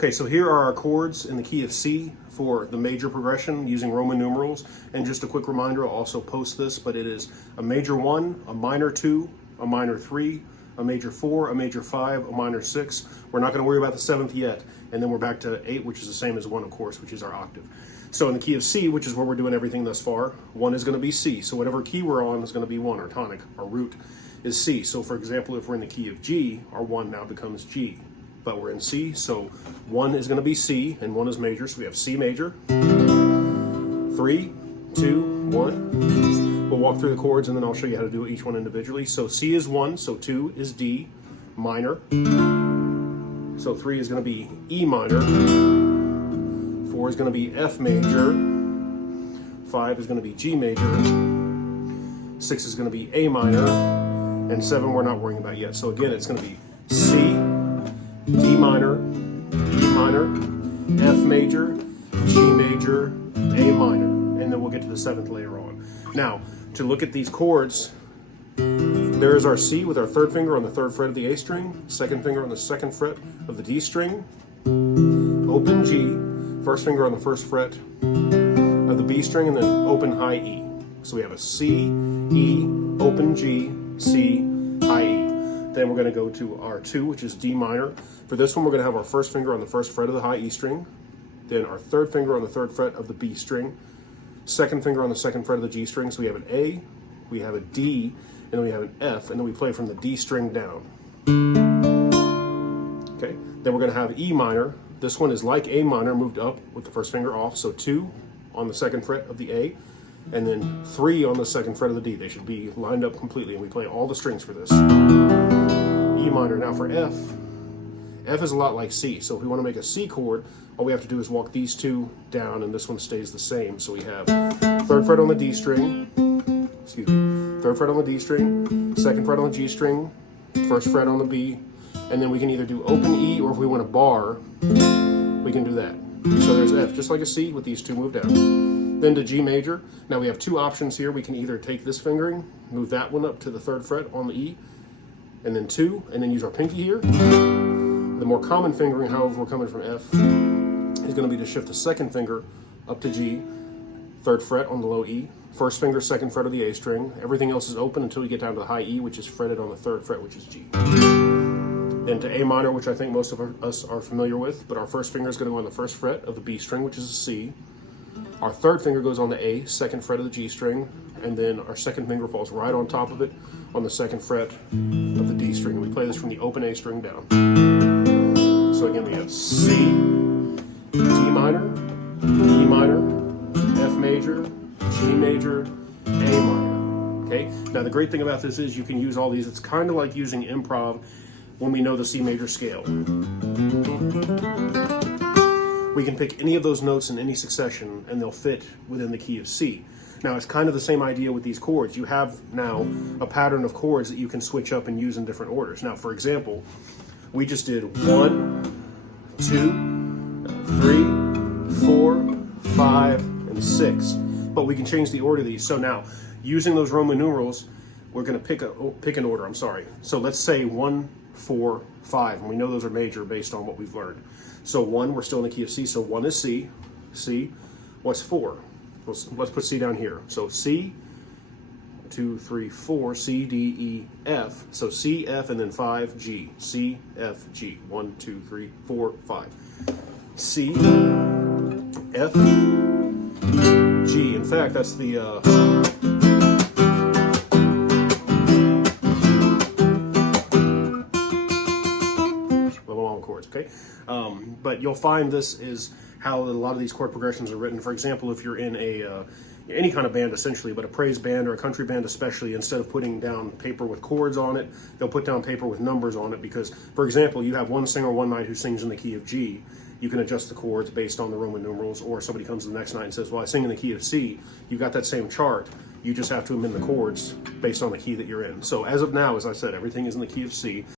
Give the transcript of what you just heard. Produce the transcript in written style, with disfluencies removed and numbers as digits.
Okay, so here are our chords in the key of C for the major progression using Roman numerals. And just a quick reminder, I'll also post this, but it is a major 1, a minor 2, a minor 3, a major 4, a major 5, a minor 6. We're not going to worry about the 7th yet. And then we're back to 8, which is the same as 1, of course, which is our octave. So in the key of C, which is where we're doing everything thus far, 1 is going to be C. So whatever key we're on is going to be 1. Our tonic, our root, is C. So for example, if we're in the key of G, our 1 now becomes G. But we're in C, so 1 is going to be C, and 1 is major. So we have C major, 3, 2, 1. We'll walk through the chords, and then I'll show you how to do each one individually. So C is 1, so 2 is D minor. So 3 is going to be E minor. 4 is going to be F major. 5 is going to be G major. 6 is going to be A minor. And 7 we're not worrying about yet. So again, it's going to be C, D minor, E minor, F major, G major, A minor. And then we'll get to the 7th later on. Now, to look at these chords, there is our C with our 3rd finger on the 3rd fret of the A string, 2nd finger on the 2nd fret of the D string, open G, 1st finger on the 1st fret of the B string, and then open high E. So we have a C, E, open G, C, high E. Then we're going to go to our 2, which is D minor. For this one, we're going to have our 1st finger on the 1st fret of the high E string, then our 3rd finger on the 3rd fret of the B string, 2nd finger on the 2nd fret of the G string. So we have an A, we have a D, and then we have an F, and then we play from the D string down. Okay, then we're going to have E minor. This one is like A minor, moved up with the 1st finger off. So 2 on the 2nd fret of the A, and then 3 on the 2nd fret of the D. They should be lined up completely, and we play all the strings for this. E minor. Now for F, F is a lot like C. So if we want to make a C chord, all we have to do is walk these two down, and this one stays the same. So we have 3rd fret on the D string, 3rd fret on the D string, 2nd fret on the G string, 1st fret on the B, and then we can either do open E, or if we want a bar, we can do that. So there's F, just like a C with these two moved down. Then to G major. Now we have two options here. We can either take this fingering, move that one up to the 3rd fret on the E, and then 2, and then use our pinky here. The more common fingering, however, we're coming from F, is going to be to shift the 2nd finger up to G, 3rd fret on the low E, 1st finger, 2nd fret of the A string. Everything else is open until you get down to the high E, which is fretted on the 3rd fret, which is G. Then to A minor, which I think most of us are familiar with, but our 1st finger is going to go on the 1st fret of the B string, which is a C. Our 3rd finger goes on the A, 2nd fret of the G string, and then our 2nd finger falls right on top of it on the 2nd fret of the D string. And we play this from the open A string down. So again, we have C, D minor, E minor, F major, G major, A minor. Okay? Now the great thing about this is you can use all these. It's kind of like using improv when we know the C major scale. We can pick any of those notes in any succession, and they'll fit within the key of C. Now, it's kind of the same idea with these chords. You have now a pattern of chords that you can switch up and use in different orders. Now, for example, we just did 1, 2, 3, 4, 5, and 6. But we can change the order of these. So now, using those Roman numerals, we're going to pick an order. So let's say 1, 4, 5, and we know those are major based on what we've learned. So 1, we're still in the key of C, so 1 is C. C, what's 4? Let's put C down here. So C, 2, 3, 4, C, D, E, F. So C, F, and then 5, G. C, F, G. 1, 2, 3, 4, 5. C, F, G. In fact, that's the chords, okay? But you'll find this is how a lot of these chord progressions are written. For example, if you're in any kind of band essentially, but a praise band or a country band especially, instead of putting down paper with chords on it, they'll put down paper with numbers on it because, for example, you have one singer one night who sings in the key of G. You can adjust the chords based on the Roman numerals, or somebody comes the next night and says, well, I sing in the key of C. You've got that same chart. You just have to amend the chords based on the key that you're in. So as of now, as I said, everything is in the key of C.